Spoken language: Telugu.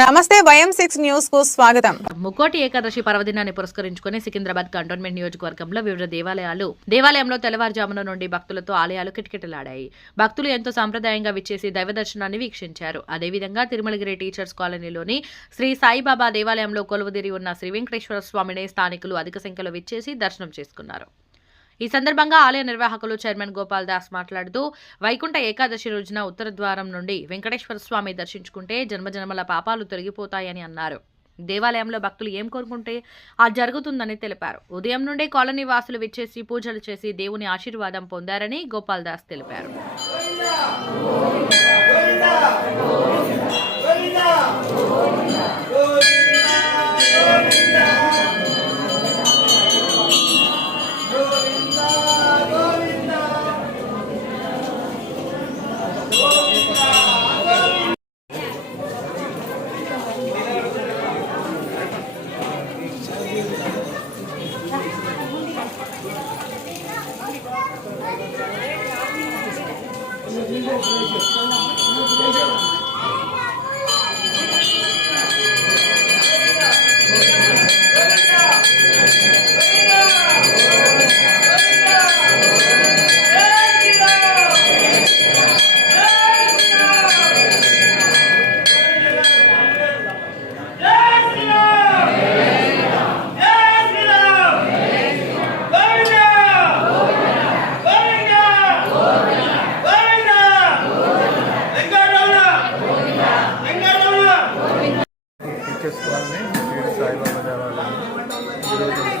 నమస్తే YM6 న్యూస్ కు స్వాగతం. ముక్కోటి ఏకాదశి పర్వదినాన్ని పురస్కరించుకుని సికింద్రాబాద్ కంటోన్మెంట్ నియోజకవర్గంలో వివిధ దేవాలయంలో తెల్లవారుజామున నుండి భక్తులతో ఆలయాలు కిటకిటలాడాయి. భక్తులు ఎంతో సాంప్రదాయంగా విచ్చేసి దైవ దర్శనాన్ని వీక్షించారు. అదేవిధంగా తిరుమలగిరి టీచర్స్ కాలనీలోని శ్రీ సాయిబాబా దేవాలయంలో కొలువుదీరి ఉన్న శ్రీ వెంకటేశ్వర స్వామిని స్థానికులు అధిక సంఖ్యలో విచ్చేసి దర్శనం చేసుకున్నారు. ఈ సందర్భంగా ఆలయ నిర్వాహకులు చైర్మన్ గోపాల్ దాస్ మాట్లాడుతూ, వైకుంఠ ఏకాదశి రోజున ఉత్తర ద్వారం నుండి వెంకటేశ్వర స్వామి దర్శించుకుంటే జన్మజన్మల పాపాలు తొలగిపోతాయని అన్నారు. దేవాలయంలో భక్తులు ఏం కోరుకుంటే అది జరుగుతుందని తెలిపారు. ఉదయం నుండే కాలనీ వాసులు విచ్చేసి పూజలు చేసి దేవుని ఆశీర్వాదం పొందారని గోపాల్ దాస్ తెలిపారు. సాయిబాబా దేవాలయం ఈరోజు